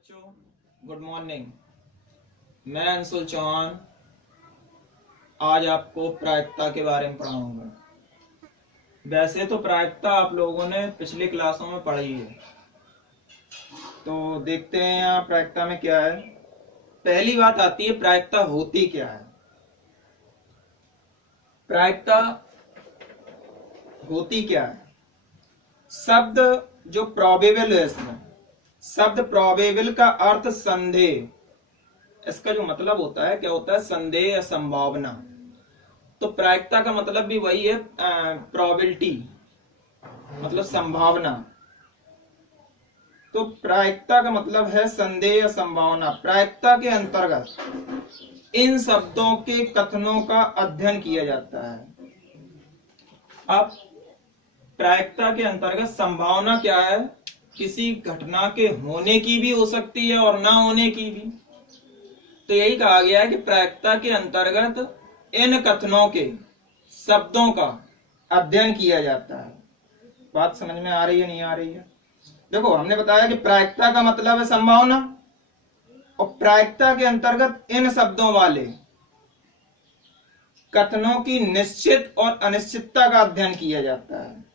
बच्चों, good morning. मैं अंशुल चौहान आज आपको प्रायिकता के बारे में पढ़ाऊंगा। वैसे तो प्रायिकता आप लोगों ने पिछली क्लासों में पढ़ी है, तो देखते हैं यहाँ प्रायिकता में क्या है। पहली बात आती है प्रायिकता होती क्या है। प्रायिकता होती क्या है? शब्द जो प्रोबेबल है, इसमें शब्द प्रोबेबल का अर्थ संदेह। इसका जो मतलब होता है, क्या होता है? संदेह या संभावना। तो प्रायिकता का मतलब भी वही है, प्रोबेबिलिटी मतलब संभावना। तो प्रायिकता का मतलब है संदेह या संभावना। प्रायिकता के अंतर्गत इन शब्दों के कथनों का अध्ययन किया जाता है। अब प्रायिकता के अंतर्गत संभावना क्या है? किसी घटना के होने की भी हो सकती है और ना होने की भी। तो यही कहा गया है कि प्रायिकता के अंतर्गत इन कथनों के शब्दों का अध्ययन किया जाता है। बात समझ में आ रही है, नहीं आ रही है? देखो, हमने बताया कि प्रायिकता का मतलब है संभावना, और प्रायिकता के अंतर्गत इन शब्दों वाले कथनों की निश्चित और अनिश्चितता का अध्ययन किया जाता है।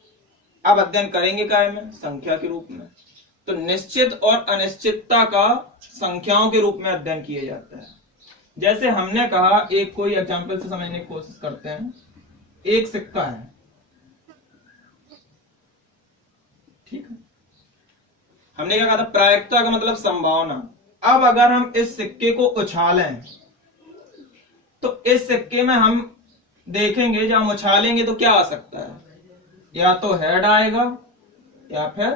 अब अध्ययन करेंगे काय में? संख्या के रूप में। तो निश्चित और अनिश्चितता का संख्याओं के रूप में अध्ययन किया जाता है। जैसे हमने कहा, एक कोई एग्जांपल से समझने की कोशिश करते हैं। एक सिक्का है, ठीक है। हमने क्या कहा था? प्रायिकता का मतलब संभावना। अब अगर हम इस सिक्के को उछालें, तो इस सिक्के में हम देखेंगे, जब हम उछालेंगे तो क्या आ सकता है? या तो हेड आएगा या फिर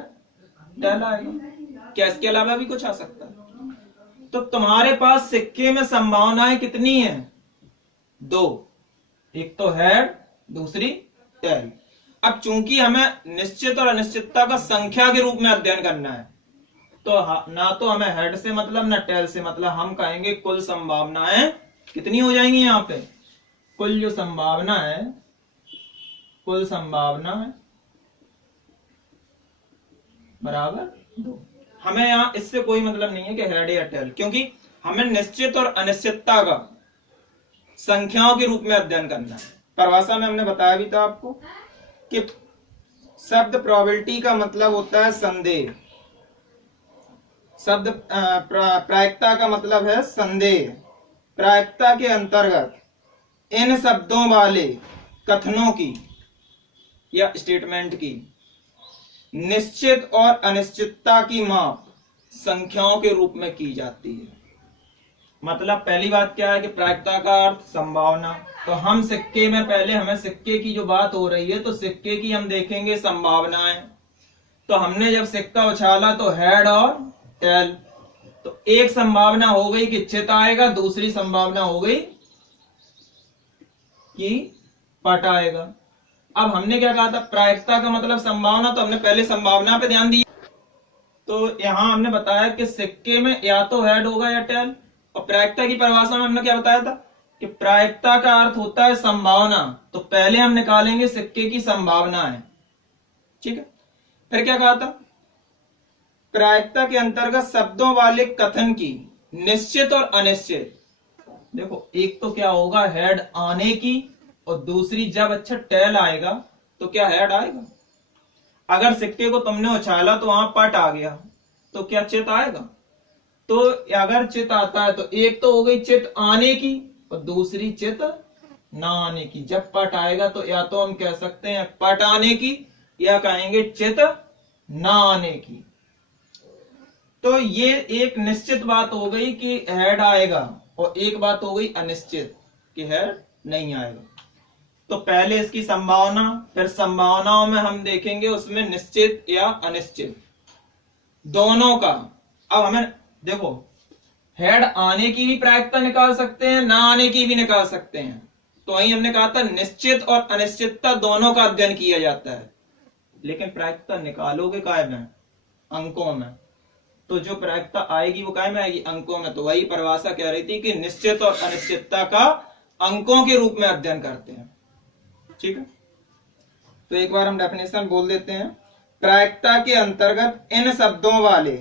टेल आएगा। क्या इसके अलावा भी कुछ आ सकता है? तो तुम्हारे पास सिक्के में संभावनाएं कितनी है? दो। एक तो हेड, दूसरी टेल। अब चूंकि हमें निश्चित और अनिश्चितता का संख्या के रूप में अध्ययन करना है, तो ना तो हमें हेड से मतलब ना टेल से मतलब, हम कहेंगे कुल संभावनाएं कितनी हो जाएंगी यहाँ पे? कुल जो संभावना है, कुल संभावना है बराबर 2। हमें यहां इससे कोई मतलब नहीं है कि हेड या टेल, क्योंकि हमें निश्चित और अनिश्चितता का संख्याओं के रूप में अध्ययन करना है। परिभाषा में हमने बताया भी था आपको कि शब्द प्रोबेबिलिटी का मतलब होता है संदेह। शब्द प्रायिकता का मतलब है संदेह। प्रायिकता के अंतर्गत इन शब्दों वाले कथनों की या स्टेटमेंट की निश्चित और अनिश्चितता की माप संख्याओं के रूप में की जाती है। मतलब पहली बात क्या है कि प्रायिकता का अर्थ संभावना। तो हम सिक्के में, पहले हमें सिक्के की जो बात हो रही है, तो सिक्के की हम देखेंगे संभावनाएं। तो हमने जब सिक्का उछाला तो हेड और टेल। तो एक संभावना हो गई कि चित आएगा, दूसरी संभावना हो गई कि पट आएगा। अब हमने क्या कहा था? प्रायिकता का मतलब संभावना, तो हमने पहले संभावना पे ध्यान दिया। तो यहां हमने बताया कि सिक्के में या तो हेड होगा या टेल। और प्रायिकता की परिभाषा में हमने क्या बताया था कि प्रायिकता का अर्थ होता है संभावना। तो पहले हम निकालेंगे सिक्के की संभावना है, ठीक है। फिर क्या कहा था? प्रायिकता के अंतर्गत शब्दों वाले कथन की निश्चित और अनिश्चित। देखो, एक तो क्या होगा? हेड आने की, और दूसरी जब अच्छा टेल आएगा तो क्या हेड आएगा? अगर सिक्के को तुमने उछाला तो वहां पट आ गया, तो क्या चित आएगा? तो अगर चित आता है तो एक तो हो गई चित आने की, और दूसरी चित ना आने की। जब पट आएगा तो या तो हम कह सकते हैं पट आने की, या कहेंगे चित ना आने की। तो ये एक निश्चित बात हो गई कि हेड आएगा, और एक बात हो गई अनिश्चित कि हेड नहीं आएगा। तो पहले इसकी संभावना, फिर संभावनाओं में हम देखेंगे उसमें निश्चित या अनिश्चित दोनों का। अब हमें देखो, हेड आने की भी प्रायिकता निकाल सकते हैं, ना आने की भी निकाल सकते हैं। तो वही हमने कहा था निश्चित और अनिश्चितता दोनों का अध्ययन किया जाता है। लेकिन प्रायिकता निकालोगे काय में? अंकों में। तो जो प्रायिकता आएगी वो काय में आएगी? अंकों में। तो वही परिभाषा कह रही थी कि निश्चित और अनिश्चितता का अंकों के रूप में अध्ययन करते हैं, ठीक है। तो एक बार हम डेफिनेशन बोल देते हैं। प्रायिकता के अंतर्गत इन शब्दों वाले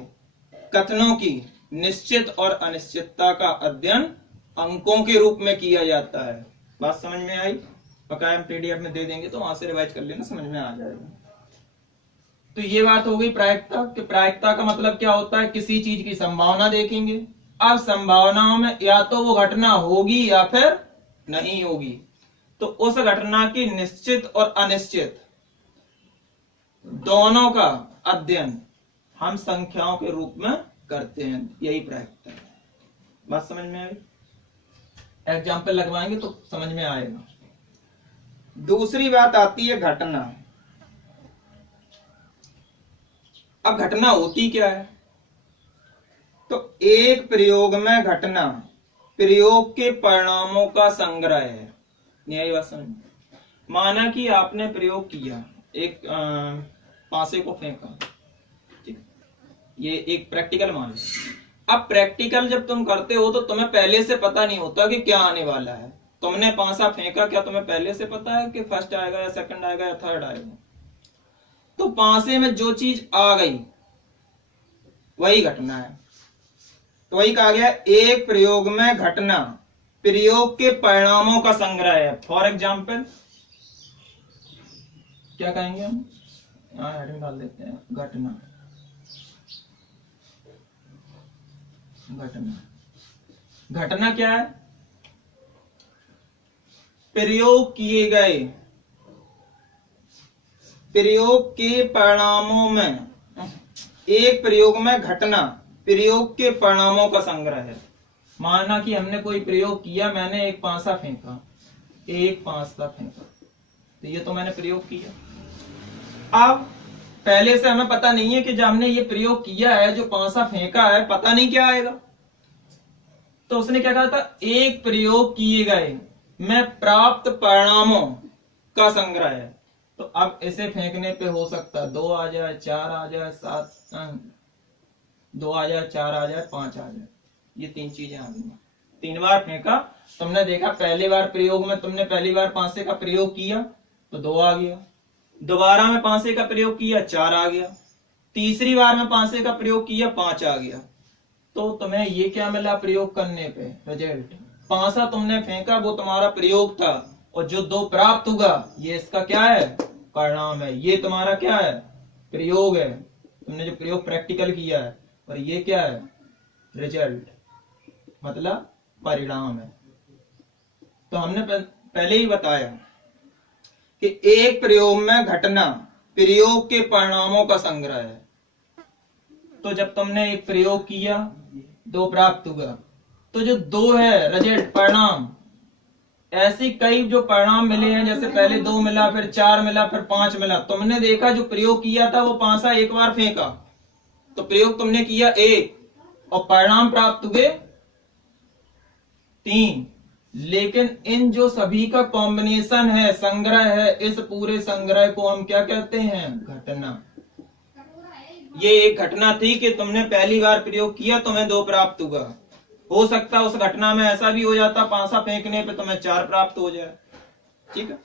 कथनों की निश्चित और अनिश्चितता का अध्ययन अंकों के रूप में किया जाता है। बात समझ में आई? बकाया हम पीडीएफ में दे देंगे तो वहां से रिवाइज कर लेना, समझ में आ जाएगा। तो ये बात हो गई प्रायिकता कि प्रायिकता का मतलब क्या होता है, किसी चीज की संभावना देखेंगे। अब संभावनाओं में या तो वो घटना होगी या फिर नहीं होगी, तो उस घटना की निश्चित और अनिश्चित दोनों का अध्ययन हम संख्याओं के रूप में करते हैं, यही प्रायिकता है। बात समझ में आई? एग्जाम्पल लगवाएंगे तो समझ में आएगा। दूसरी बात आती है घटना। अब घटना होती क्या है? तो एक प्रयोग में घटना प्रयोग के परिणामों का संग्रह है। यही बात समझ। माना कि आपने प्रयोग किया, एक पासे को फेंका, ठीक, ये एक प्रैक्टिकल मान लो। अब प्रैक्टिकल जब तुम करते हो तो तुम्हें पहले से पता नहीं होता कि क्या आने वाला है। तुमने पासा फेंका, क्या तुम्हें पहले से पता है कि फर्स्ट आएगा या सेकंड आएगा या थर्ड आएगा? तो पासे में जो चीज आ गई वही घटना है। तो वही कहा गया, एक प्रयोग में घटना प्रयोग के परिणामों का संग्रह है। फॉर एग्जाम्पल क्या कहेंगे हम? यहां हेडिंग डाल देते हैं, घटना। घटना घटना क्या है? प्रयोग किए गए प्रयोग के परिणामों में, एक प्रयोग में घटना प्रयोग के परिणामों का संग्रह है। माना कि हमने कोई प्रयोग किया, मैंने एक पासा फेंका, एक पासा फेंका, तो ये तो मैंने प्रयोग किया। अब पहले से हमें पता नहीं है कि जब हमने ये प्रयोग किया है, जो पासा फेंका है, पता नहीं क्या आएगा। तो उसने क्या कहा था? एक प्रयोग किए गए में प्राप्त परिणामों का संग्रह है। तो अब इसे फेंकने पे हो सकता है 2 आ जाए, 4 आ जाए, 7 2 आ जाए, 4 आ जाए, 5 आ जाए। ये 3 चीजें आ गई। 3 बार फेंका, तुमने देखा पहली बार प्रयोग में तुमने पहली बार पासे का प्रयोग किया तो 2 आ गया, दोबारा में पासे का प्रयोग किया 4 आ गया, तीसरी बार में पासे का प्रयोग किया 5 आ गया। तो तुम्हें ये क्या मिला प्रयोग करने पे? रिजल्ट। पासा तुमने फेंका, वो तुम्हारा प्रयोग था, और जो 2 प्राप्त हुआ ये इसका क्या है? परिणाम है। ये तुम्हारा क्या है? प्रयोग है, तुमने जो प्रयोग प्रैक्टिकल किया है। और ये क्या है? रिजल्ट, मतलब परिणाम है। तो हमने पहले ही बताया कि एक प्रयोग में घटना प्रयोग के परिणामों का संग्रह है। तो जब तुमने एक प्रयोग किया, 2 प्राप्त हुआ, तो जो 2 है रिजल्ट, परिणाम, ऐसी कई जो परिणाम मिले हैं, जैसे पहले 2 मिला, फिर 4 मिला, फिर 5 मिला। तुमने देखा जो प्रयोग किया था वो पासा एक बार फेंका, तो प्रयोग तुमने किया 1 और परिणाम प्राप्त हुए 3। लेकिन इन जो सभी का कॉम्बिनेशन है, संग्रह है, इस पूरे संग्रह को हम क्या कहते हैं? घटना। ये एक घटना थी कि तुमने पहली बार प्रयोग किया, तुम्हें 2 प्राप्त हुआ। हो सकता उस घटना में ऐसा भी हो जाता, पासा फेंकने पे तुम्हें 4 प्राप्त हो जाए। ठीक है,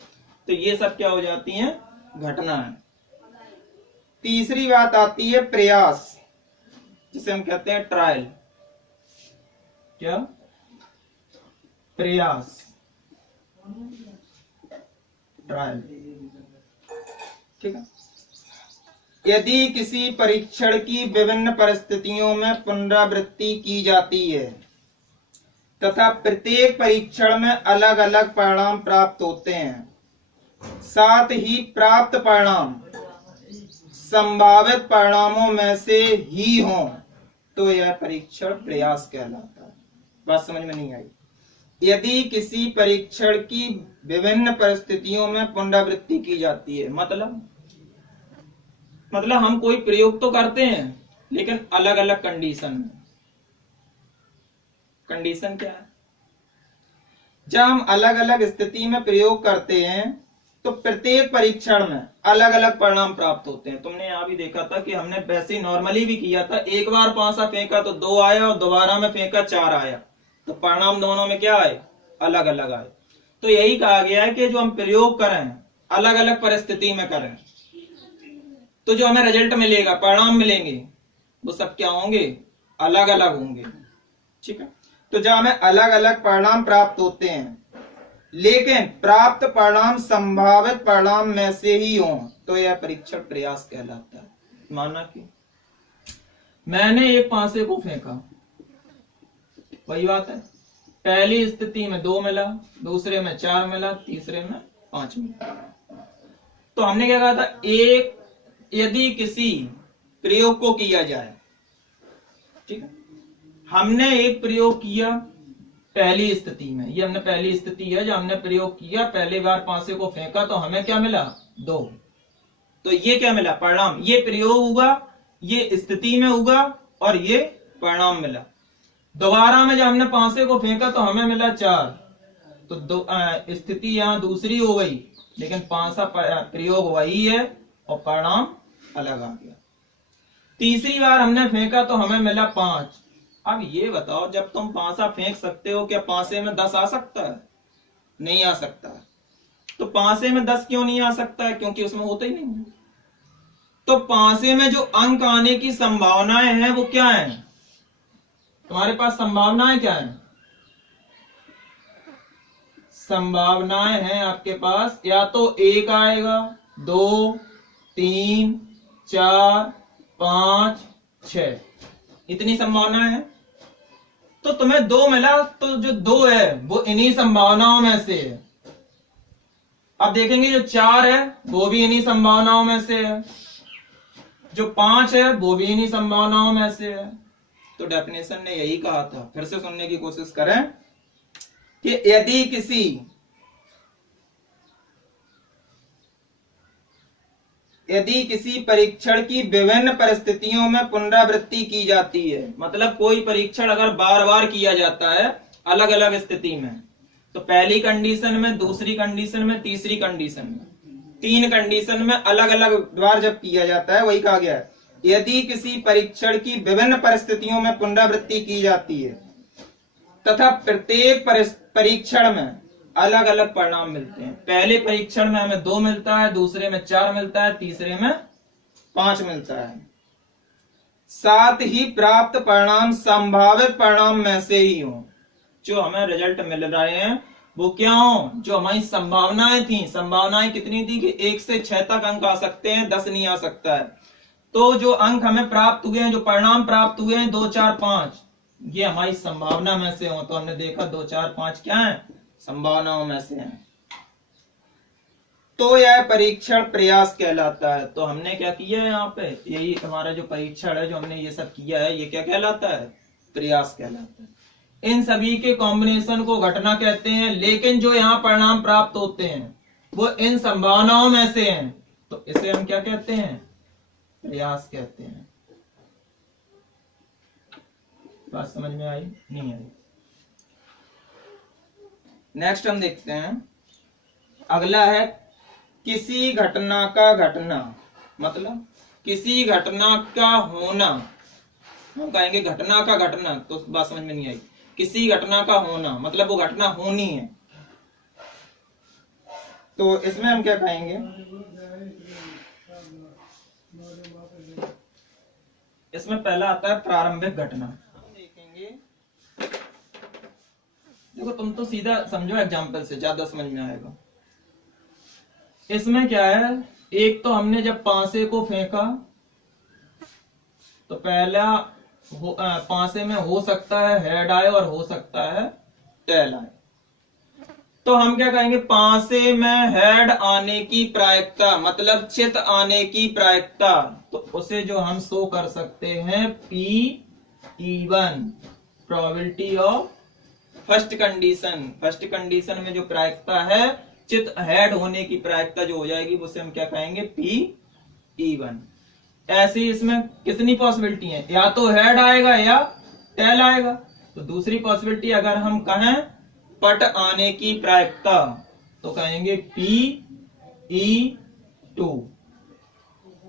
तो ये सब क्या हो जाती है? घटना है। तीसरी बात आती है प्रयास, जिसे हम कहते हैं ट्रायल। क्या? प्रयास, ट्रायल। ठीक है। यदि किसी परीक्षण की विभिन्न परिस्थितियों में पुनरावृत्ति की जाती है तथा प्रत्येक परीक्षण में अलग अलग परिणाम प्राप्त होते हैं, साथ ही प्राप्त परिणाम संभावित परिणामों में से ही हों, तो यह परीक्षण प्रयास कहलाता है। बात समझ में नहीं आई? यदि किसी परीक्षण की विभिन्न परिस्थितियों में पुनरावृत्ति की जाती है, मतलब हम कोई प्रयोग तो करते हैं लेकिन अलग अलग कंडीशन में। कंडीशन क्या है? जब हम अलग अलग स्थिति में प्रयोग करते हैं तो प्रत्येक परीक्षण में अलग अलग परिणाम प्राप्त होते हैं। तुमने यहां भी देखा था कि हमने वैसे नॉर्मली भी किया था, एक बार पासा फेंका तो 2 आया और दोबारा में फेंका 4 आया, तो परिणाम दोनों में क्या आए? अलग अलग आए। तो यही कहा गया है कि जो हम प्रयोग करें अलग अलग परिस्थिति में करें, तो जो हमें रिजल्ट मिलेगा, परिणाम मिलेंगे, वो सब क्या होंगे? अलग अलग होंगे। ठीक है, तो जब हमें अलग अलग परिणाम प्राप्त होते हैं लेकिन प्राप्त परिणाम संभावित परिणाम में से ही हो तो यह परीक्षण प्रयास कहलाता है। माना कि मैंने एक पासे को फेंका, वही बात है, पहली स्थिति में 2 मिला, दूसरे में 4 मिला, तीसरे में 5 मिला। तो हमने क्या कहा था, एक यदि किसी प्रयोग को किया जाए, ठीक है, हमने एक प्रयोग किया पहली स्थिति में, ये हमने पहली स्थिति है जो हमने प्रयोग किया, पहली बार पासे को फेंका तो हमें क्या मिला 2, तो ये क्या मिला परिणाम, ये प्रयोग हुआ, ये स्थिति में हुआ और ये परिणाम मिला। दोबारा में जब हमने पासे को फेंका तो हमें मिला 4, तो स्थिति यहां दूसरी हो गई लेकिन पासा प्रयोग वही है और परिणाम अलग आ गया। तीसरी बार हमने फेंका तो हमें मिला 5। अब ये बताओ, जब तुम पासा फेंक सकते हो क्या पासे में 10 आ सकता है? नहीं आ सकता। तो पासे में 10 क्यों नहीं आ सकता है? क्योंकि उसमें होता ही नहीं है। तो पासे में जो अंक आने की संभावनाएं हैं वो क्या है? तुम्हारे पास संभावनाएं क्या है? संभावनाएं हैं आपके पास या तो 1 आएगा, 2, 3, 4, 5, 6, इतनी संभावनाएं हैं। तो तुम्हें 2 मिला, तो जो 2 है वो इन्हीं संभावनाओं में से है। अब देखेंगे जो 4 है वो भी इन्हीं संभावनाओं में से है, जो 5 है वो भी इन्हीं संभावनाओं में से है। तो डेफिनेशन ने यही कहा था, फिर से सुनने की कोशिश करें कि यदि किसी परीक्षण की विभिन्न परिस्थितियों में पुनरावृत्ति की जाती है, मतलब कोई परीक्षण अगर बार बार किया जाता है अलग अलग स्थिति में, तो पहली कंडीशन में, दूसरी कंडीशन में, तीसरी कंडीशन में, 3 कंडीशन में अलग अलग बार जब किया जाता है, वही कहा गया है यदि किसी परीक्षण की विभिन्न परिस्थितियों में पुनरावृत्ति की जाती है तथा प्रत्येक परीक्षण में अलग अलग परिणाम मिलते हैं। पहले परीक्षण में हमें 2 मिलता है, दूसरे में 4 मिलता है, तीसरे में 5 मिलता है, साथ ही प्राप्त परिणाम संभावित परिणाम में से ही हो। जो हमें रिजल्ट मिल रहे हैं वो क्या हो? जो हमारी संभावनाएं थी, संभावनाएं कितनी थी कि 1 से 6 तक अंक आ सकते हैं, 10 नहीं आ सकता है। तो जो अंक हमें प्राप्त हुए हैं, जो परिणाम प्राप्त हुए हैं 2, 4, 5, ये हमारी संभावना में से हो। तो हमने देखा 2, 4, 5 क्या है? संभावनाओं में से हैं। तो यह परीक्षण प्रयास कहलाता है। तो हमने क्या किया है यहाँ पे, यही हमारा जो परीक्षण है, जो हमने ये सब किया है, ये क्या कहलाता है? प्रयास कहलाता है। इन सभी के कॉम्बिनेशन को घटना कहते हैं, लेकिन जो यहाँ परिणाम प्राप्त होते हैं वो इन संभावनाओं में से हैं, तो इसे हम क्या कहते हैं? प्रयास कहते हैं। बात समझ में आई? नहीं आई? नेक्स्ट हम देखते हैं, अगला है किसी घटना का घटना, मतलब किसी घटना का होना। हम कहेंगे घटना का घटना, तो बात समझ में नहीं आई। किसी घटना का होना मतलब वो घटना होनी है, तो इसमें हम क्या कहेंगे? इसमें पहला आता है प्रारंभिक घटना। देखेंगे, देखो तुम तो सीधा समझो एग्जाम्पल से, ज्यादा समझ में आएगा। इसमें क्या है, एक तो हमने जब पासे को फेंका तो पहला पासे में हो सकता है हेड आए और हो सकता है टेल आए। तो हम क्या कहेंगे? पासे में हेड आने की प्रायिकता मतलब चित आने की प्रायिकता, तो उसे जो हम शो कर सकते हैं P(E1) probability of first condition. First condition में जो प्रायिकता है चित हेड होने की प्रायिकता जो हो जाएगी उसे हम क्या कहेंगे? P(E1). ऐसे इसमें कितनी पॉसिबिलिटी है? या तो हेड आएगा या टेल आएगा। तो दूसरी पॉसिबिलिटी अगर हम कहें पट आने की प्रायिकता, तो कहेंगे P(E2).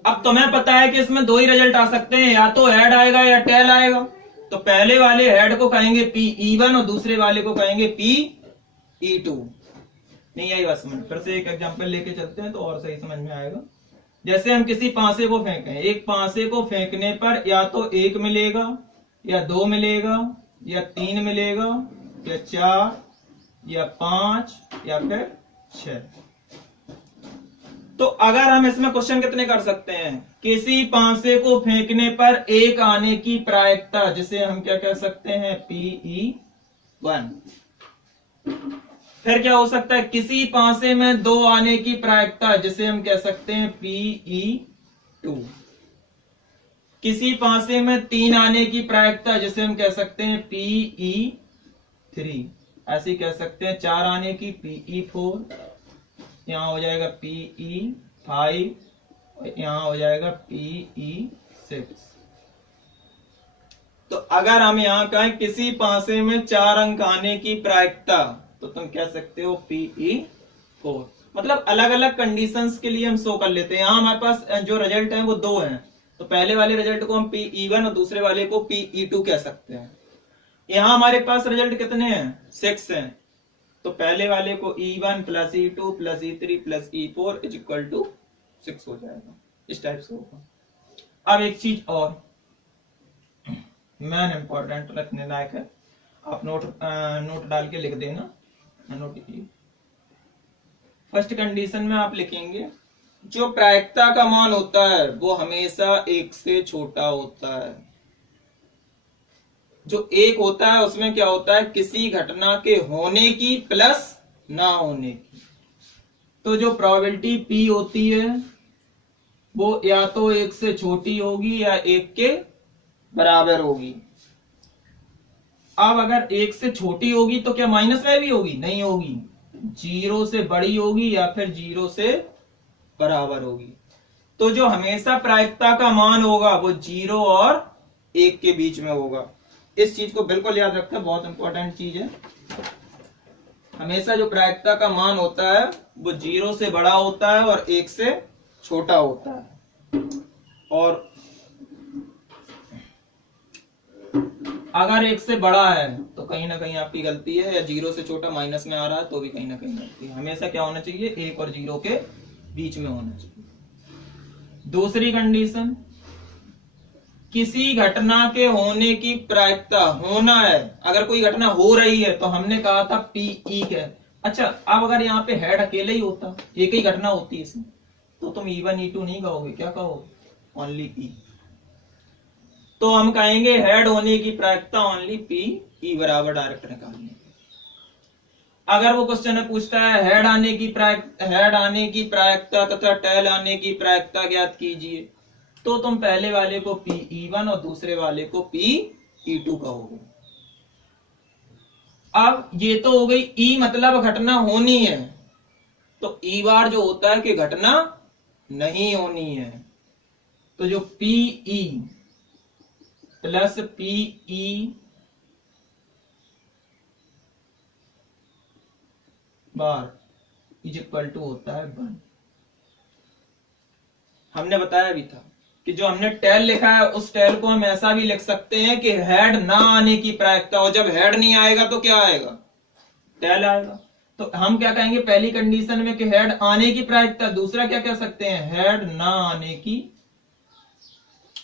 अब तुम्हें पता है कि इसमें 2 ही रिजल्ट आ सकते हैं, या तो हेड आएगा या टेल आएगा। तो पहले वाले हेड को कहेंगे P(E1) और दूसरे वाले को कहेंगे P(E2). नहीं आई बात समझ? फिर से एक एग्जांपल लेके चलते हैं तो और सही समझ में आएगा। जैसे हम किसी पासे को फेंकें, एक पासे को फेंकने पर या तो 1 मिलेगा या 2 मिलेगा, या 3 मिलेगा, या 4, या 5, या फिर 6। तो अगर हम इसमें क्वेश्चन कितने कर सकते हैं, किसी पांसे को फेंकने पर 1 आने की प्रायिकता, जिसे हम क्या कह सकते हैं, PE1। फिर क्या हो सकता है, किसी पांसे में 2 आने की प्रायिकता, जिसे हम कह सकते हैं PE2। किसी पांसे में 3 आने की प्रायिकता, जिसे हम कह सकते हैं PE3। ऐसे कह सकते हैं 4 आने की PE4, यहां हो जाएगा PE5, और यहां हो जाएगा PE6। तो अगर हम यहां कहें किसी पांसे में 4 अंक आने की प्रायिकता, तो तुम कह सकते हो PE4। मतलब अलग अलग कंडीशंस के लिए हम शो कर लेते हैं। यहां हमारे पास जो रिजल्ट है वो 2 हैं, तो पहले वाले रिजल्ट को हम PE1 और दूसरे वाले को PE2 कह सकते हैं। यहां हमारे पास रिजल्ट कितने हैं, 6 हैं, तो पहले वाले को E1 plus E2 plus E3 plus E4 is equal to 6 हो जाएगा। इस टाइप से होगा। अब एक चीज और मैन इंपॉर्टेंट रखने लायक है, आप नोट डाल के लिख देना। नोट फर्स्ट कंडीशन में आप लिखेंगे, जो प्रायिकता का मान होता है वो हमेशा 1 से छोटा होता है। जो 1 होता है उसमें क्या होता है, किसी घटना के होने की प्लस ना होने की। तो जो प्रोबेबिलिटी P होती है वो या तो 1 से छोटी होगी या 1 के बराबर होगी। अब अगर 1 से छोटी होगी तो क्या माइनस में भी होगी, नहीं होगी, 0 से बड़ी होगी या फिर 0 से बराबर होगी। तो जो हमेशा प्रायिकता का मान होगा वो 0 और 1 के बीच में होगा। इस चीज को बिल्कुल याद रखें, बहुत इंपॉर्टेंट चीज है। हमेशा जो प्रायिकता का मान होता है वो 0 से बड़ा होता है और 1 से छोटा होता है। और अगर 1 से बड़ा है तो कहीं ना कहीं आपकी गलती है, या 0 से छोटा माइनस में आ रहा है तो भी कहीं ना कहीं गलती है। हमेशा क्या होना चाहिए, 1 और 0 के बीच में होना चाहिए। दूसरी कंडीशन, किसी घटना के होने की प्रायिकता, होना है, अगर कोई घटना हो रही है तो हमने कहा था PE के। अच्छा, अब अगर यहाँ पे हेड अकेले ही होता, एक ही घटना होती इसमें, तो तुम E1 E2 नहीं कहोगे, क्या कहोगे, ओनली P। तो हम कहेंगे हेड होने की प्रायिकता ओनली PE बराबर डायरेक्ट निकालने। अगर वो क्वेश्चन में पूछता है हेड आने की प्रायिकता तथा टेल आने की प्रायिकता ज्ञात कीजिए, तो तुम पहले वाले को PE1 और दूसरे वाले को PE2 कहोगे। अब ये तो हो गई E मतलब घटना होनी है, तो E बार जो होता है कि घटना नहीं होनी है। तो जो PE plus PE bar is equal to होता है 1। हमने बताया भी था कि जो हमने टेल लिखा है उस टेल को हम ऐसा भी लिख सकते हैं कि हेड ना आने की प्रायिकता, और जब हेड नहीं आएगा तो क्या आएगा, टेल आएगा। तो हम क्या कहेंगे पहली कंडीशन में कि हेड आने की प्रायिकता, दूसरा क्या कह सकते हैं, हेड ना आने की।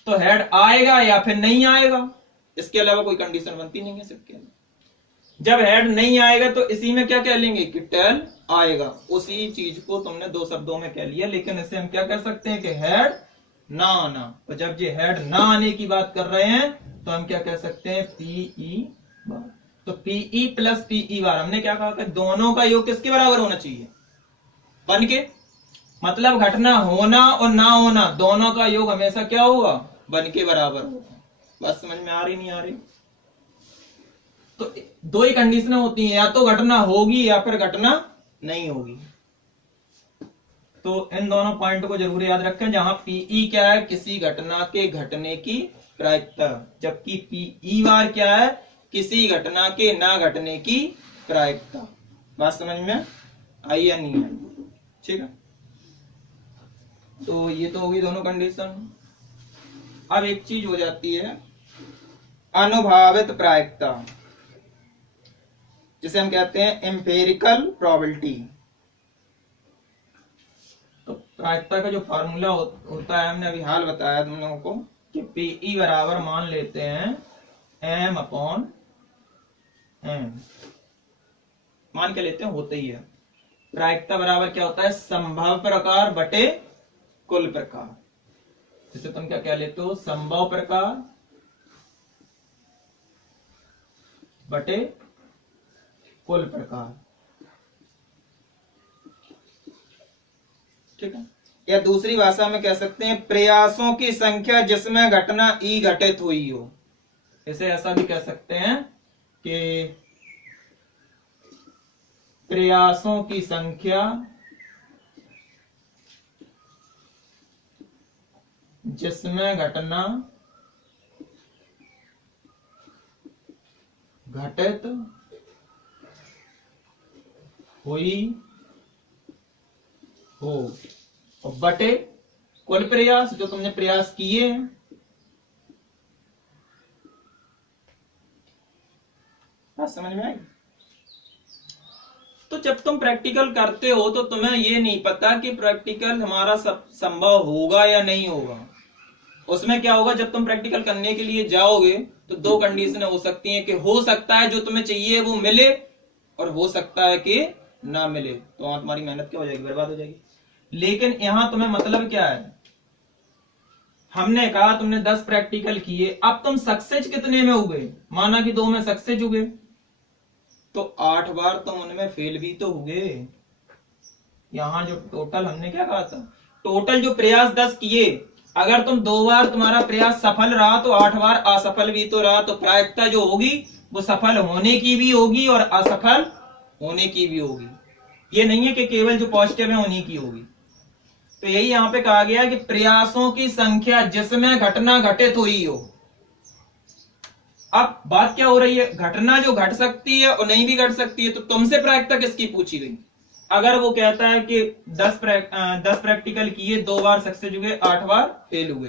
तो हेड आएगा या फिर नहीं आएगा, इसके अलावा कोई कंडीशन बनती नहीं है सबके अंदर। जब हेड नहीं आएगा तो इसी में क्या कह लेंगे कि टेल आएगा। उसी चीज को तुमने 2 शब्दों में कह लिया, लेकिन इसे हम क्या कर सकते हैं कि हेड ना आना। तो जब ये हेड ना आने की बात कर रहे हैं तो हम क्या कह सकते हैं, PE बार। तो PE प्लस PE बार, हमने क्या कहा कि दोनों का योग किसके बराबर होना चाहिए, 1 के। मतलब घटना होना और ना होना दोनों का योग हमेशा क्या होगा, 1 के बराबर होगा। बस समझ में आ रही नहीं आ रही। तो 2 ही कंडीशन होती हैं, या तो घटना होगी या फिर घटना नहीं होगी। तो इन दोनों पॉइंट को जरूर याद रखें, जहां PE क्या है, किसी घटना के घटने की प्रायिकता, जबकि PE बार क्या है, किसी घटना के ना घटने की प्रायिकता। बात समझ में आई या नहीं आई, ठीक है। तो ये तो होगी दोनों कंडीशन। अब एक चीज हो जाती है अनुभावित प्रायिकता, जिसे हम कहते हैं एम्पेरिकल प्रोबेबिलिटी। तो प्रायिकता का जो फार्मूला होता है, हमने अभी हाल बताया तुम लोगों को कि PE बराबर मान लेते हैं m/m मान के लेते हैं, होता ही है। प्रायिकता बराबर क्या होता है, संभव प्रकार बटे कुल प्रकार। जिसे तुम क्या क्या लेते हो, संभव प्रकार बटे कुल प्रकार, ठीक है। या दूसरी भाषा में कह सकते हैं प्रयासों की संख्या जिसमें घटना ई घटित हुई हो। इसे ऐसा भी कह सकते हैं कि प्रयासों की संख्या जिसमें घटना घटित हुई हो, और बटे कुल प्रयास जो तुमने प्रयास किए हैं। बात समझ में आई? तो जब तुम प्रैक्टिकल करते हो तो तुम्हें ये नहीं पता कि प्रैक्टिकल हमारा सब संभव होगा या नहीं होगा। उसमें क्या होगा, जब तुम प्रैक्टिकल करने के लिए जाओगे तो दो कंडीशन हो सकती हैं कि हो सकता है जो तुम्हें चाहिए वो मिले, और हो सकता है कि ना मिले, तो तुम्हारी मेहनत क्या हो जाएगी, बर्बाद हो जाएगी। लेकिन यहां तुम्हें मतलब क्या है, हमने कहा तुमने 10 प्रैक्टिकल किए, अब तुम सक्सेस कितने में हुए, माना कि 2 में सक्सेस हुए, तो 8 बार तुम उनमें फेल भी तो हुए। यहां जो टोटल हमने क्या कहा था, टोटल जो प्रयास 10 किए, अगर तुम 2 बार तुम्हारा प्रयास सफल रहा तो 8 बार असफल भी तो रहा, तो प्रायिकता जो होगी वो सफल होने की भी होगी और असफल होने की भी होगी। ये नहीं है कि केवल जो पॉजिटिव है उन्हीं की होगी। तो यही यहां पे कहा गया कि प्रयासों की संख्या जिसमें घटना घटित हुई हो। अब बात क्या हो रही है, घटना जो घट सकती है और नहीं भी घट सकती है, तो तुमसे प्रायिकता किसकी पूछी गई। अगर वो कहता है कि 10 प्रैक्टिकल किए, 2 बार सक्सेस हुए, 8 बार फेल हुए,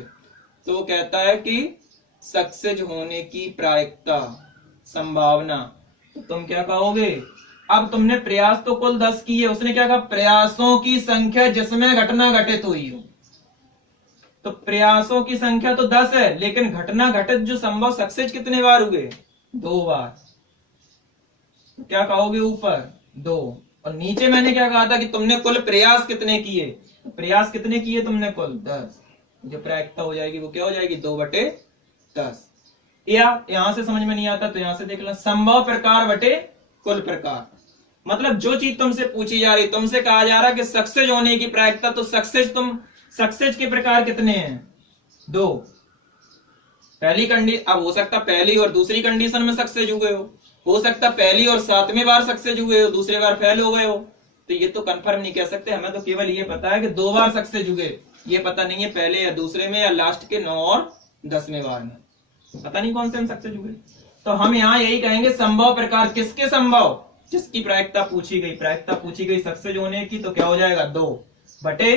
तो वो कहता है कि सक्सेस होने की प्रायिकता संभावना, तो तुम क्या कहोगे, अब तुमने प्रयास तो कुल 10 किए, उसने क्या कहा, प्रयासों की संख्या जिसमें घटना घटित हुई हो। तो प्रयासों की संख्या तो 10 है, लेकिन घटना घटित जो संभव सक्सेस कितने बार हुए, 2 बार। तो क्या कहोगे, ऊपर 2, और नीचे मैंने क्या कहा था कि तुमने कुल प्रयास कितने किए, प्रयास कितने किए तुमने कुल 10, जो प्रायिकता हो जाएगी वो क्या हो जाएगी, 2/10। या यहां से समझ में नहीं आता तो यहां से देख लो, संभव प्रकार बटे कुल प्रकार। मतलब जो चीज तुमसे पूछी जा रही, तुमसे कहा जा रहा कि सक्सेस होने की प्रायिकता, तो सक्सेस के प्रकार कितने हैं, 2। पहली कंडीशन, अब हो सकता पहली और दूसरी कंडीशन में सक्सेस हुए हो सकता पहली और 7वें बार सक्सेस हुए हो, दूसरे बार फेल हो गए हो। तो ये तो कंफर्म नहीं कह सकते, हमें तो केवल ये पता है कि 2 बार सक्सेस हुए, ये पता नहीं है पहले या दूसरे में या लास्ट के 9 और 10वें बार में, पता नहीं कौन से हम सक्सेस हुए। तो हम यहाँ यही कहेंगे संभव प्रकार, किसके संभव, जिसकी प्रायिकता पूछी गई सक्सेस होने की, तो क्या हो जाएगा, 2 बटे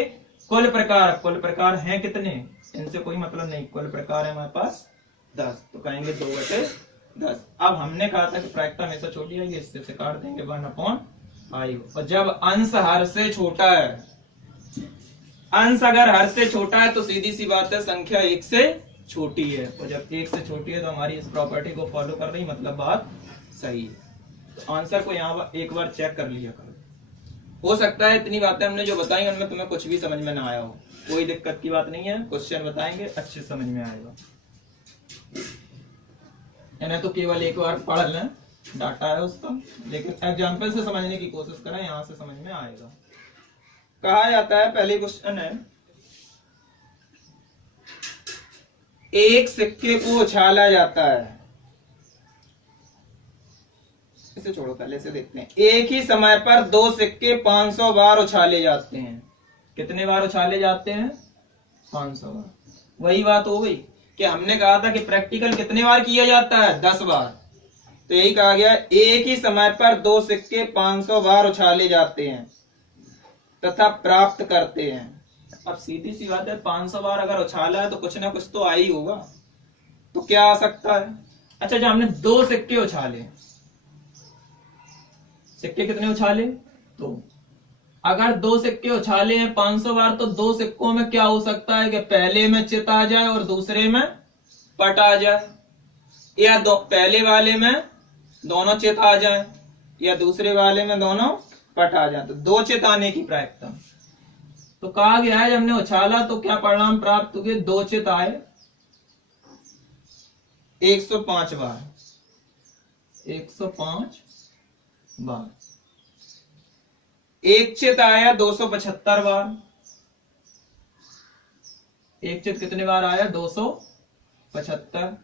कुल प्रकार। कुल प्रकार हैं कितने, इनसे कोई मतलब नहीं, कुल प्रकार है हमारे पास 10, तो कहेंगे 2/10। अब हमने कहा था कि प्रायिकता हमेशा छोटी आएगी, इससे से काट देंगे 1/5। और जब अंश हर से छोटा है, अंश अगर हर से छोटा है तो सीधी सी बात है संख्या 1 से छोटी है, और जब 1 से छोटी है तो हमारी इस प्रॉपर्टी को फॉलो कर रही, मतलब बात सही है। तो आंसर को यहाँ एक बार चेक कर लिया करो। हो सकता है इतनी बातें हमने जो बताई उनमें तुम्हें कुछ भी समझ में ना आया हो, कोई दिक्कत की बात नहीं है, क्वेश्चन बताएंगे अच्छे समझ में आएगा। इन्हें तो केवल एक बार पढ़ लें, डाटा है उसका, लेकिन एग्जाम्पल से समझने की कोशिश करें, यहां से समझ में आएगा। कहा जाता है, पहले क्वेश्चन है, एक सिक्के को उछाला जाता है, इसे छोड़ो पहले से देखते हैं। एक ही समय पर 2 सिक्के 500 बार उछाले जाते हैं। कितने बार उछाले जाते हैं, 500 बार। वही बात हो गई कि हमने कहा था कि प्रैक्टिकल कितने बार किया जाता है, 10 बार। तो यही कहा गया, एक ही समय पर 2 सिक्के 500 बार उछाले जाते हैं तथा प्राप्त करते हैं। अब सीधी सी बात है, 500 बार अगर उछाला है तो कुछ ना कुछ तो आ ही होगा, तो क्या आ सकता है। अच्छा, जब हमने 2 सिक्के उछाले, सिक्के कितने उछाले, 2। अगर 2 सिक्के उछाले हैं 500 बार, तो 2 सिक्कों में क्या हो सकता है कि पहले में चित आ जाए और दूसरे में पट आ जाए। या पहले वाले में दोनों चित आ जाए या दूसरे वाले में दोनों पट आ जाए, तो दो चित आने की प्रायिकता। तो कहा गया है जब हमने उछाला तो क्या परिणाम प्राप्त हुए, दो चित आए 105 बार, 105 बार। एक चित आया 275 बार, एक चित कितने बार आया 275,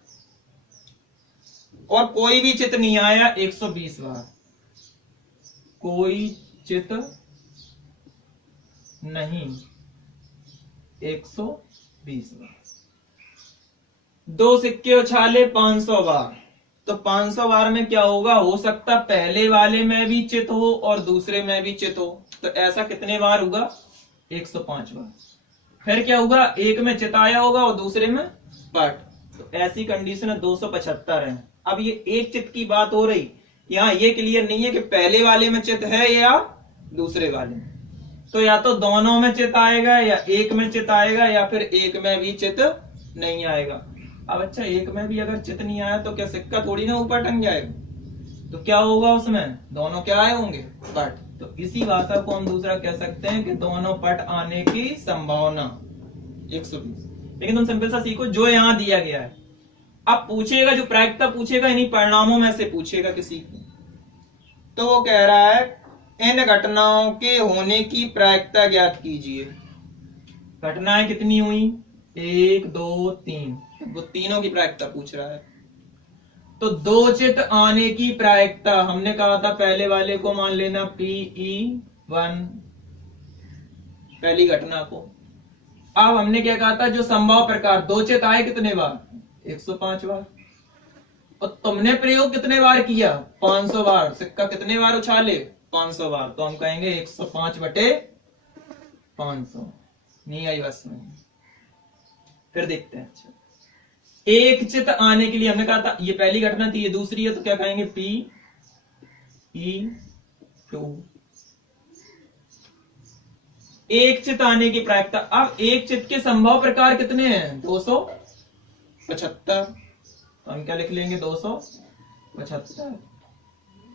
और कोई भी चित नहीं आया 120 बार, कोई चित नहीं 120 बार। दो सिक्के उछाले 500 बार, तो 500 बार में क्या होगा, हो सकता पहले वाले में भी चित हो और दूसरे में भी चित हो, तो ऐसा कितने बार होगा 105 बार। फिर क्या होगा, एक में चित आया होगा और दूसरे में पट, तो ऐसी कंडीशन 275 है। अब ये एक चित की बात हो रही, यहाँ ये क्लियर नहीं है कि पहले वाले में चित है या दूसरे वाले में, तो या तो दोनों में चित आएगा या एक में चित आएगा या फिर एक में भी चित नहीं आएगा। अब अच्छा, एक में भी अगर चित नहीं आया तो क्या सिक्का थोड़ी ना ऊपर टंग जाएगा, तो क्या होगा उसमें दोनों क्या आए होंगे, पट। तो इसी भाषा को हम दूसरा कह सकते हैं कि दोनों पट आने की संभावना 120। लेकिन तुम सिंपल सा सीखो जो यहां दिया गया है। अब पूछेगा, जो प्रायिकता पूछेगा इन्हीं परिणामों में से पूछेगा किसी को, तो वो कह रहा है इन घटनाओं के होने की प्रायिकता ज्ञात कीजिए। घटनाएं कितनी हुई, 1 2 3, वो तीनों की प्रायिकता पूछ रहा है। तो दो चित आने की प्रायिकता हमने कहा था पहले वाले को मान लेना PE1, पहली घटना को। अब हमने क्या कहा था, जो संभव प्रकार दो चित आए कितने बार, 105 बार, और तुमने प्रयोग कितने बार किया, 500 बार। सिक्का कितने बार उछाले, 500 बार, तो हम कहेंगे 105/500। नहीं आई बस में, फिर देखते हैं। अच्छा, एक चित आने के लिए हमने कहा था ये पहली घटना थी, ये दूसरी है, तो क्या कहेंगे PE2। एक चित आने की प्रायिकता। अब एक चित के संभव प्रकार कितने हैं, 275, तो हम क्या लिख लेंगे 275।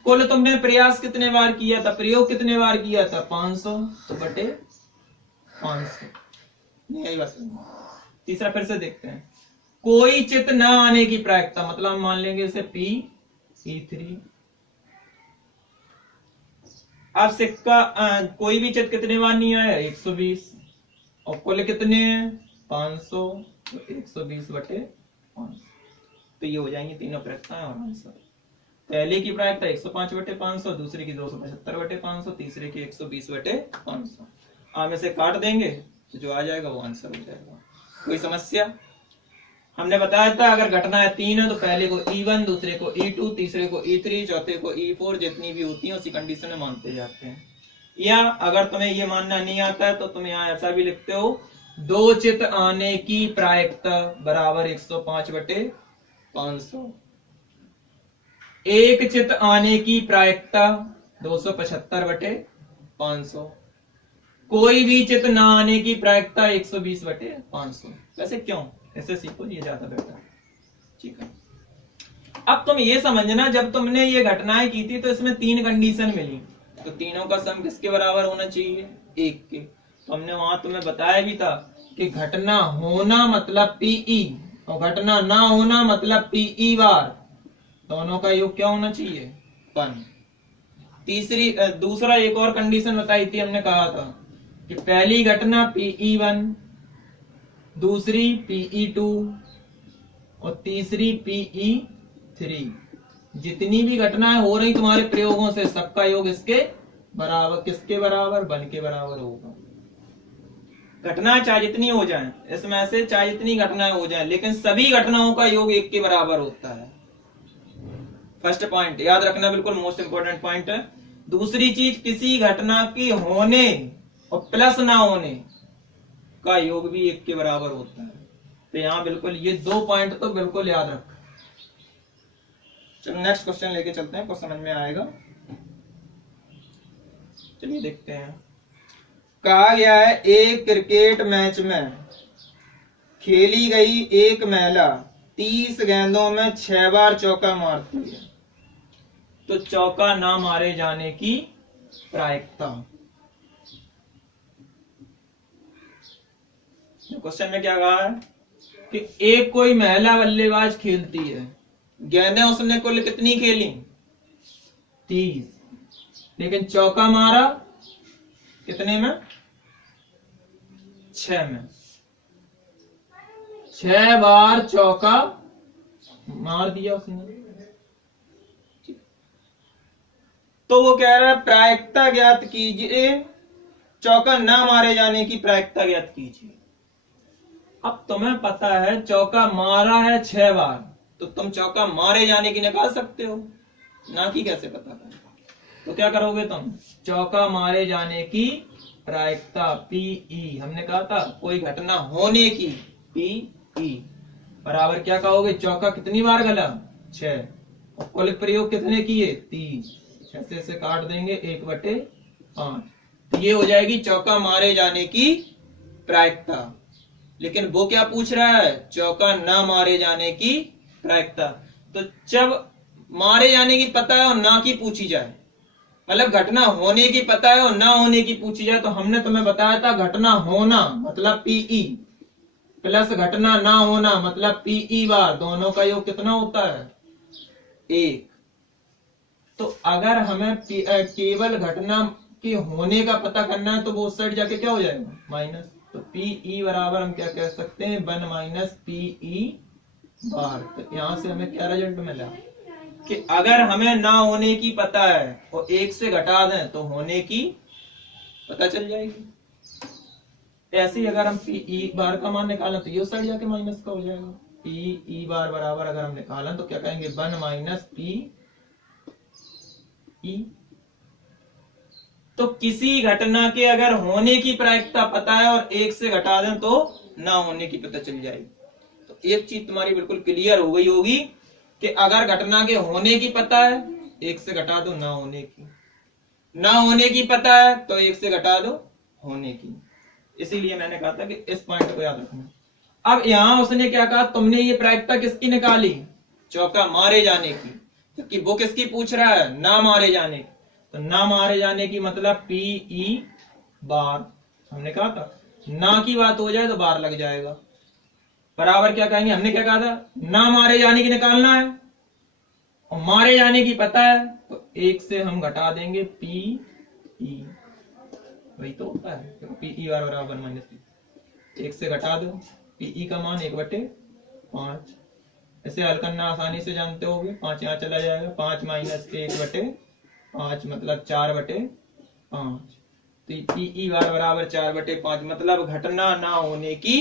कुल तुमने प्रयास कितने बार किया था, प्रयोग कितने बार किया था, 500/500। नहीं आई बस। तीसरा फिर से देखते हैं, कोई चित न आने की प्रायिकता, मतलब हम मान लेंगे इसे PE3। अब सिक्का कोई भी चित कितने बार नहीं आया, 120, और कुल कितने हैं 500, तो 120/500। तो ये हो जाएंगी तीनों प्रायिकताएं और आंसर। पहले की प्रायिकता 105/500, दूसरे की 275/500, तीसरे की 120/500। आप इसे काट देंगे तो जो आ जाएगा वो आंसर हो जाएगा। कोई समस्या? हमने बताया था अगर घटनाएं 3 है तो पहले को E1, दूसरे को E2, तीसरे को E3, चौथे को E4, जितनी भी होती है उसी कंडीशन में मानते जाते हैं। या अगर तुम्हें ये मानना नहीं आता है तो तुम यहाँ ऐसा भी लिखते हो, दो चित आने की प्रायिकता बराबर 105/500, एक चित आने की प्रायिकता 275/500, कोई भी चित न आने की प्रायिकता 120/500। वैसे क्यों, ऐसे सीखो, ये ज्यादा बेहतर, ठीक है। अब तुम ये समझना, जब तुमने ये घटनाएं की थी तो इसमें 3 कंडीशन मिली, तो तीनों का सम किसके बराबर होना चाहिए, 1 के। तो हमने वहां तुम्हें बताया भी था कि घटना होना मतलब PE और घटना ना होना मतलब PE बार, दोनों का योग क्या होना चाहिए, 1। दूसरा एक और कंडीशन बताई थी, हमने कहा था कि पहली घटना PE1, दूसरी PE2 और तीसरी PE3। जितनी भी घटनाएं हो रही तुम्हारे प्रयोगों से, सबका योग इसके बराबर, किसके बराबर, 1 के बराबर होगा। घटनाएं चाहे जितनी हो जाएं, इसमें से चाहे जितनी घटनाएं हो जाएं, लेकिन सभी घटनाओं का योग 1 के बराबर होता है। फर्स्ट पॉइंट याद रखना, बिल्कुल मोस्ट इंपोर्टेंट पॉइंट है। दूसरी चीज, किसी घटना की होने और प्लस ना होने का योग भी 1 के बराबर होता है। तो यहां बिल्कुल ये 2 पॉइंट तो बिल्कुल याद रख। चलो नेक्स्ट क्वेश्चन लेके चलते हैं, कुछ समझ में आएगा। चलिए देखते हैं। कहा गया है एक क्रिकेट मैच में खेली गई एक महिला 30 गेंदों में 6 बार चौका मारती है, तो चौका ना मारे जाने की प्रायिकता। क्वेश्चन में क्या कहा है कि एक कोई महिला बल्लेबाज खेलती है, गेंदें उसने कुल कितनी खेली? 30, लेकिन चौका मारा कितने में? 6 में। 6 बार चौका मार दिया उसने। तो वो कह रहा है प्रायिकता ज्ञात कीजिए, चौका ना मारे जाने की प्रायिकता ज्ञात कीजिए। अब तुम्हें पता है चौका मारा है 6 बार, तो तुम चौका मारे जाने की निकाल सकते हो, ना कि कैसे पता करें? तो क्या करोगे तुम? चौका मारे जाने की प्रायिकता पीई, हमने कहा था कोई घटना होने की, पीई बराबर क्या कहोगे? चौका कितनी बार गला? 6, और कुल प्रयोग कितने किए? 30। 6 से काट देंगे 1/5, तो ये हो जाएगी चौका मारे जाने की प्रायिकता। लेकिन वो क्या पूछ रहा है? चौका ना मारे जाने की प्रायिकता। तो जब मारे जाने की पता है और ना की पूछी जाए, मतलब घटना होने की पता है और ना होने की पूछी जाए, तो हमने तुम्हें बताया था घटना होना मतलब पीई प्लस घटना ना होना मतलब पीई बार, दोनों का योग कितना होता है? 1। तो अगर हमें केवल घटना के होने का पता करना है, तो वो उस साइड जाके क्या हो जाएगा? माइनस। तो पीई बराबर हम क्या कह सकते हैं? 1 माइनस पीई बार। तो यहां से हमें क्या रिजल्ट मिला कि अगर हमें ना होने की पता है और 1 से घटा दें तो होने की पता चल जाएगी। ऐसे ही अगर हम पीई बार का मान निकालें तो ये उस साइड जाके माइनस का हो जाएगा। पीई बार बराबर अगर हम निकालें तो क्या कहेंगे? 1 माइनस पी। तो किसी घटना के अगर होने की प्रायिकता पता है और 1 से घटा दें तो ना होने की पता चल जाएगी। तो एक चीज तुम्हारी बिल्कुल क्लियर हो गई होगी कि अगर घटना के होने की पता है, 1 से घटा दो ना होने की, ना होने की पता है तो 1 से घटा दो होने की। इसीलिए मैंने कहा था कि इस पॉइंट को याद रखना। अब यहां उसने क्या कहा? तुमने ये प्रायिकता किसकी निकाली? चौका मारे जाने की। क्योंकि वो किसकी पूछ रहा है? ना मारे जाने की। तो ना मारे जाने की मतलब पीई बार। हमने कहा था ना की बात हो जाए तो बार लग जाएगा। बराबर क्या कहेंगे? हमने क्या कहा था? ना मारे जाने की निकालना है और मारे जाने की पता है, तो 1 से हम घटा देंगे पीई, वही तो होता है। पीई बार बराबर माइनस पी। 1 से घटा दो, पीई का मान 1/5। इसे हल करना आसानी से जानते होगे, 5 यहाँ चला जाएगा, 5 माइनस 1/5 मतलब 4/5। तो पीई बार बराबर 4/5 मतलब घटना ना होने की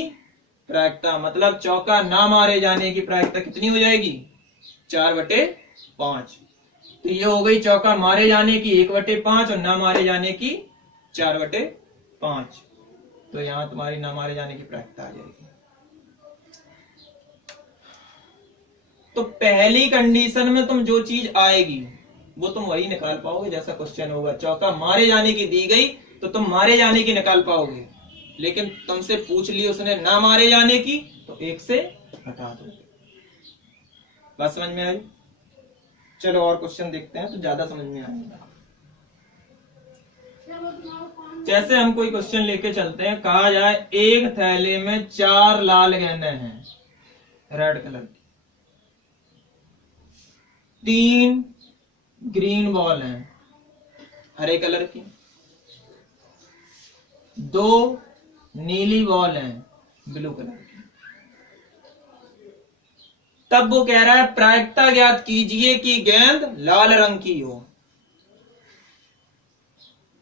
प्रायिकता, मतलब चौका ना मारे जाने की प्रायिकता कितनी हो जाएगी? 4/5। तो ये हो गई चौका मारे जाने की 1/5 और ना मारे जाने की 4/5। तो यहां तुम्हारी ना मारे जाने की प्रायिकता आ जाएगी। तो पहली कंडीशन में तुम जो चीज आएगी वो तुम वही निकाल पाओगे जैसा क्वेश्चन होगा। चौका मारे जाने की दी गई तो तुम मारे जाने की निकाल पाओगे, लेकिन तुमसे पूछ ली उसने ना मारे जाने की तो 1 से हटा दो। बात समझ में आई? चलो और क्वेश्चन देखते हैं तो ज्यादा समझ में आएगा। जैसे हम कोई क्वेश्चन लेके चलते हैं, कहा जाए एक थैले में 4 लाल गेंदें हैं रेड कलर की, 3 ग्रीन बॉल हैं हरे कलर की, 2 नीली बॉल हैं ब्लू कलर की। तब वो कह रहा है प्रायिकता ज्ञात कीजिए कि गेंद लाल रंग की हो।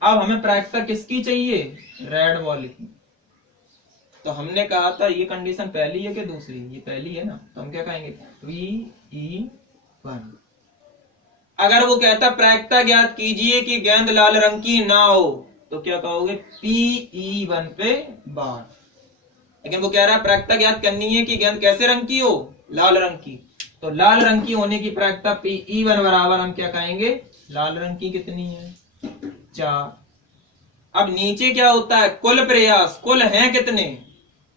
अब हमें प्रायिकता किसकी चाहिए? रेड बॉल की। तो हमने कहा था ये कंडीशन पहली है कि दूसरी? ये पहली है ना, तो हम क्या कहेंगे? VE1। अगर वो कहता प्रायिकता ज्ञात कीजिए कि गेंद लाल रंग की ना हो तो क्या कहोगे? PE1 पे बार। लेकिन वो कह रहा है प्रायिकता ज्ञात करनी है कि गेंद कैसे रंग की हो? लाल रंग की। तो लाल रंग की होने की प्रायिकता PE1 बराबर हम क्या कहेंगे? लाल रंग की कितनी है? 4। अब नीचे क्या होता है? कुल प्रयास, कुल हैं कितने?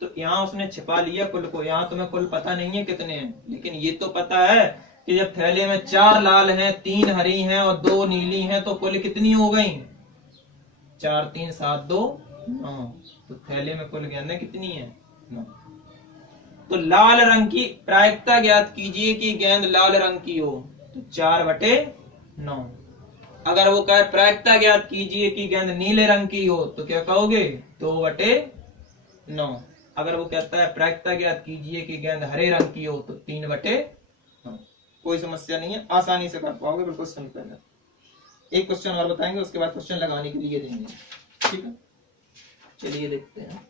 तो यहाँ उसने छिपा लिया कुल को। यहाँ तुम्हें कुल पता नहीं है कितने हैं, लेकिन ये तो पता है कि जब थैले में 4 लाल हैं, 3 हरी हैं और 2 नीली हैं तो कुल कितनी हो गई? 4 3 7 2 9। तो थैले में कुल गेंदें कितनी है? 9। तो लाल रंग की प्रायिकता ज्ञात कीजिए कि गेंद लाल रंग की हो, तो 4/9। अगर वो कहे प्रायिकता ज्ञात कीजिए कि गेंद नीले रंग की हो तो क्या कहोगे? 2/9। अगर वो कहता है प्रायिकता ज्ञात कीजिए कि गेंद हरे रंग की हो तो 3/9। कोई समस्या नहीं है, आसानी से कर पाओगे, बिल्कुल सिंपल है। एक क्वेश्चन और बताएंगे, उसके बाद क्वेश्चन लगाने के लिए देंगे, ठीक है? चलिए देखते हैं।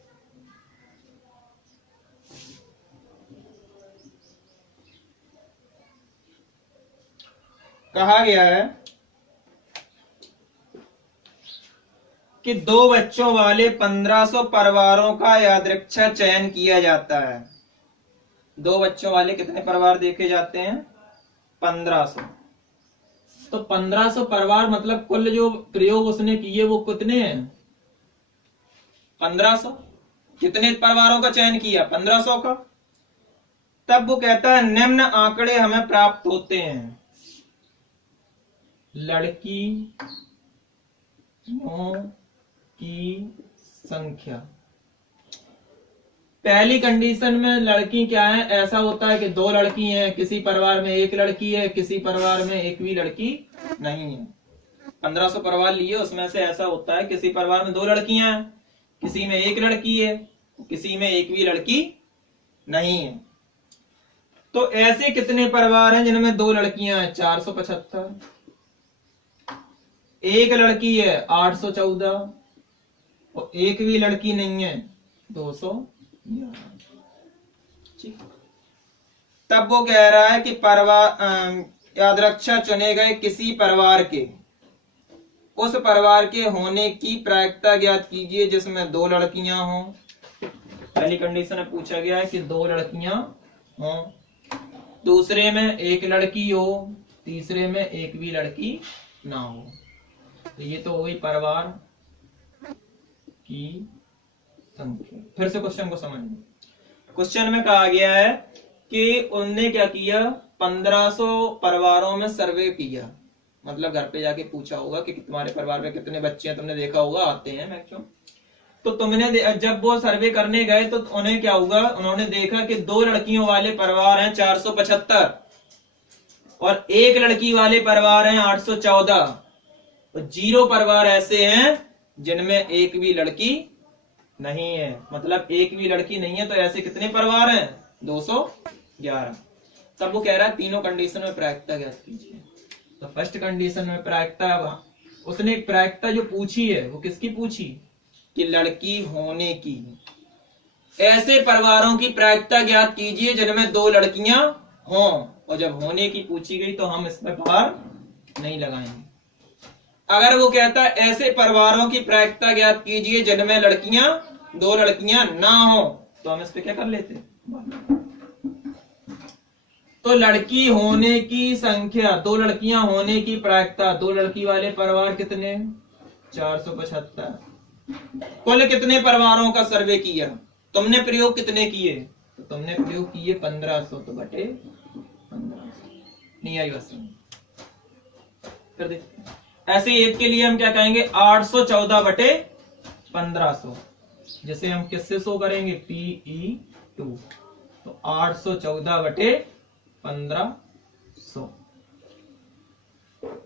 कहा गया है कि 2 बच्चों वाले 1500 परिवारों का यादृच्छा चयन किया जाता है। 2 बच्चों वाले कितने परिवार देखे जाते हैं? 1500। तो 1500 परिवार मतलब कुल जो प्रयोग उसने किए वो कितने हैं? 1500। कितने परिवारों का चयन किया? 1500 का। तब वो कहता है निम्न आंकड़े हमें प्राप्त होते हैं। लड़कियों की संख्या। पहली कंडीशन में लड़की क्या है? ऐसा होता है कि 2 लड़की हैं, किसी परिवार में 1 लड़की है, किसी परिवार में एक भी लड़की नहीं है। 1500 परिवार लिए, उसमें से ऐसा होता है किसी परिवार में 2 लड़कियां हैं, किसी में 1 लड़की है, किसी में एक भी लड़की नहीं है। तो ऐसे कितने परिवार हैं जिनमें 2 लड़कियां हैं? 475। 1 लड़की है 814 और एक भी लड़की नहीं है 211। तब वो कह रहा है कि यादृच्छा चुने गए किसी परिवार के, उस परिवार के होने की प्रायिकता ज्ञात कीजिए जिसमें 2 लड़कियां हों। पहली कंडीशन में पूछा गया है कि 2 लड़कियां हों, दूसरे में 1 लड़की हो, तीसरे में एक भी लड़की ना हो। तो ये तो हो गई परिवार की संख्या। फिर से क्वेश्चन को समझिए। क्वेश्चन में कहा गया है कि उनने क्या किया? 1500 परिवारों में सर्वे किया, मतलब घर पे जाके पूछा होगा कि तुम्हारे परिवार में कितने बच्चे हैं, तुमने देखा होगा, आते हैं मैक्सिमम। तो तुमने जब वो सर्वे करने गए तो उन्हें क्या हुआ? उन्होंने देखा कि 2 लड़कियों वाले परिवार हैं 475 और 1 लड़की वाले परिवार हैं 814 और 0 परिवार ऐसे हैं जिनमें एक भी लड़की नहीं है। मतलब एक भी लड़की नहीं है, तो ऐसे कितने परिवार हैं? 211। तब वो कह रहा है तीनों कंडीशन में प्रायिकता ज्ञात कीजिए। तो फर्स्ट कंडीशन में प्रायिकता, उसने एक प्रायिकता जो पूछी है वो किसकी पूछी? कि लड़की होने की। ऐसे परिवारों की प्रायिकता ज्ञात कीजिए जिनमें 2 लड़कियां हों, और जब होने की पूछी गई तो हम इसमें भार नहीं लगाएंगे। अगर वो कहता है ऐसे परिवारों की प्रायिकता ज्ञात कीजिए जिनमें 2 लड़कियां ना हो, तो हम इस पे क्या कर लेते? तो लड़की होने की संख्या, 2 लड़कियां होने की प्रायिकता, 2 लड़की वाले परिवार कितने? 475। कुल कितने परिवारों का सर्वे किया? तुमने प्रयोग कितने किए? तो तुमने प्रयोग किए 1500, तो बटे 1500। नहीं आई बस कर दे। ऐसे एक के लिए हम क्या कहेंगे? 814 बटे 1500, जिसे हम किससे शो करेंगे? PE2। तो 814 बटे 1500।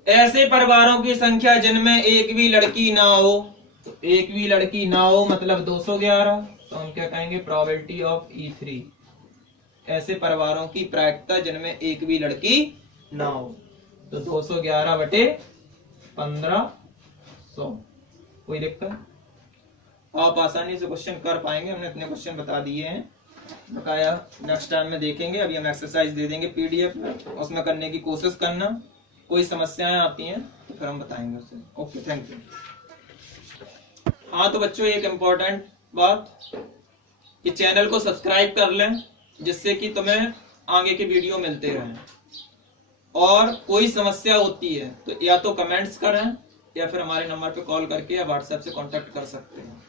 ऐसे परिवारों की संख्या जिनमें एक भी लड़की ना हो, तो एक भी लड़की ना हो मतलब 211, तो हम क्या कहेंगे? Probability of E3। ऐसे परिवारों की प्रायिकता जिनमें एक भी लड़की ना हो, तो 211 बटे 1500। कोई दिक्कत? आप आसानी से क्वेश्चन कर पाएंगे। हमने इतने क्वेश्चन बता दिए हैं, बकाया नेक्स्ट टाइम में देखेंगे। अभी हम एक्सरसाइज दे देंगे PDF में, उसमें करने की कोशिश करना। कोई समस्याएं आती हैं तो फिर हम बताएंगे उसे। Okay, thank you. हाँ तो बच्चों, एक इम्पोर्टेंट बात कि चैनल को सब्सक्राइब कर लें, जिससे कि तुम्हें आगे के वीडियो मिलते रहें। और कोई समस्या होती है तो या तो कमेंट्स करें या फिर हमारे नंबर पे कॉल करके या व्हाट्सएप से कांटेक्ट कर सकते हैं।